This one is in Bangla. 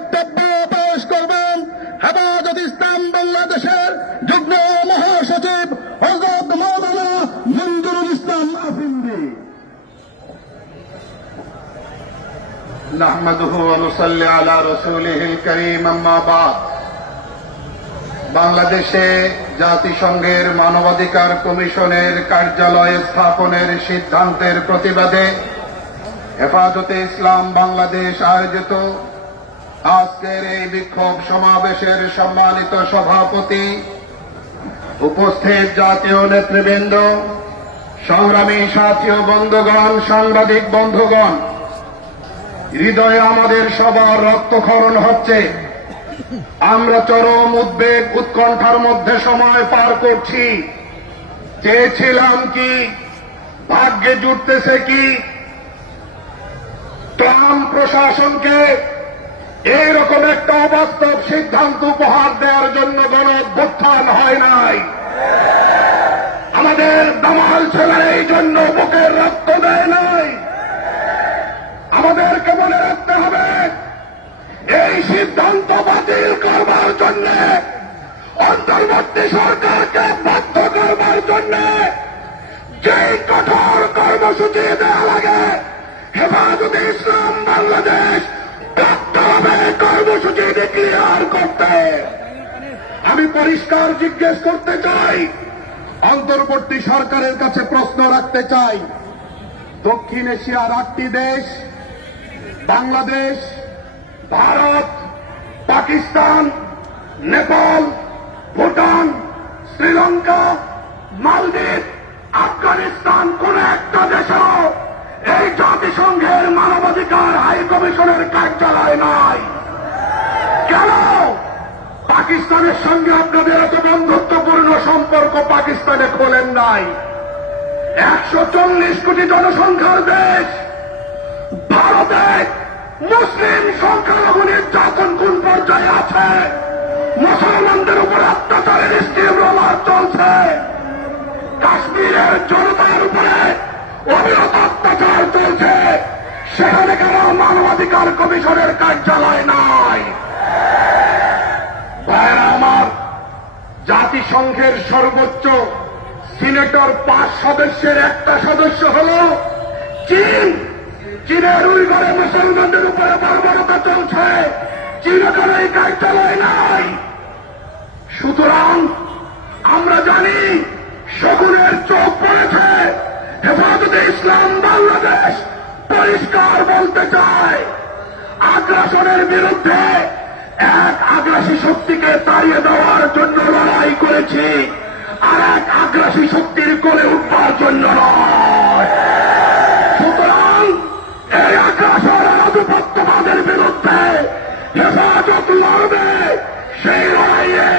বক্তব্য পেশ করবেন হেফাজত ইসলাম বাংলাদেশের যুগ্ম মহাসচিব হযরত মাওলানা মঞ্জুরুল ইসলাম আফিন্দি। নাহমাদুহু ওয়া নুসাল্লি আলা রাসূলিহিল কারীম, আম্মা বাদ। বাংলাদেশে জাতিসংঘের মানবাধিকার কমিশনের কার্যালয় স্থাপনের সিদ্ধান্তের প্রতিবাদে হেফাজতে ইসলাম বাংলাদেশ আয়োজিত আজকের এই বিক্ষোভ সমাবেশের সম্মানিত সভাপতি, উপস্থিত জাতীয় নেতৃবৃন্দ, সংগ্রামী সাথী ও বন্ধুগণ, সাংবাদিক বন্ধুগণ, হৃদয়ে আমাদের সবার রক্তক্ষরণ হচ্ছে। আমরা চরম উদ্বেগ উৎকণ্ঠার মধ্যে সময় পার করছি। চেয়েছিলাম কি, ভাগ্যে জুটতেছে কি, ট্রাম্প প্রশাসনকে এইরকম একটা অবাস্তব সিদ্ধান্ত উপহার দেওয়ার জন্য গণ অভ্যুত্থান হয় নাই। আমাদের দামাল ছেলেরা এই জন্য বুকের রক্ত দেয় নাই। আমাদেরকে মনে রাখতে হবে, এই সিদ্ধান্ত বাতিল করবার জন্য, অন্তর্বর্তী সরকারকে বাধ্য করবার জন্য যে কঠোর কর্মসূচি দেওয়া লাগে, হেফাজতে ইসলাম বাংলাদেশ হবে কর্মসূচি ডিক্লেয়ার করতে। আমি পরিষ্কার জিজ্ঞেস করতে চাই, অন্তর্বর্তী সরকারের কাছে প্রশ্ন রাখতে চাই, দক্ষিণ এশিয়ার 8টি দেশ, বাংলাদেশ, ভারত, পাকিস্তান, নেপাল, ভুটান, শ্রীলঙ্কা, মালদ্বীপ, আফগানিস্তান, কোন একটা দেশও এই জাতিসংঘের মানবাধিকার হাই কমিশনের কার্যালয় নাই। কেন পাকিস্তানের সঙ্গে আপনাদের এত বন্ধুত্বপূর্ণ সম্পর্ক পাকিস্তানে খোলেন নাই? 140 কোটি জনসংখ্যার দেশ ভারতে মুসলিম সংখ্যালঘু নির্যাতন কোন পর্যায়ে আছে? মুসলমানদের উপর অত্যাচারের স্টিম রোলার চলছে। কাশ্মীরের জনতার উপরে অবিরত অত্যাচার চলছে। সেখানে কেন মানবাধিকার কমিশনের কার্যালয় নাই? ভাইরা আমার, জাতিসংঘের সর্বোচ্চ সিনেটর 5 সদস্যের একটা সদস্য হল চীন। চীনের উইঘুরে মুসলমানদের উপরে বর্বরতা চলছে। চীনে কেন এই কার্যালয় নাই? সুতরাং আমরা জানি শকুনের চোখ পড়েছে। হেফাজতে ইসলাম বাংলাদেশ পরিষ্কার বলতে চায়, আগ্রাসনের বিরুদ্ধে এক আগ্রাসী শক্তিকে তাড়িয়ে দেওয়ার জন্য লড়াই করেছি, আর এক আগ্রাসী শক্তির কোলে উঠবার জন্য নয়। সুতরাং এই আগ্রাসন আর আধিপত্যবাদের বিরুদ্ধে হেফাজত লড়বে। সেই লড়াইয়ে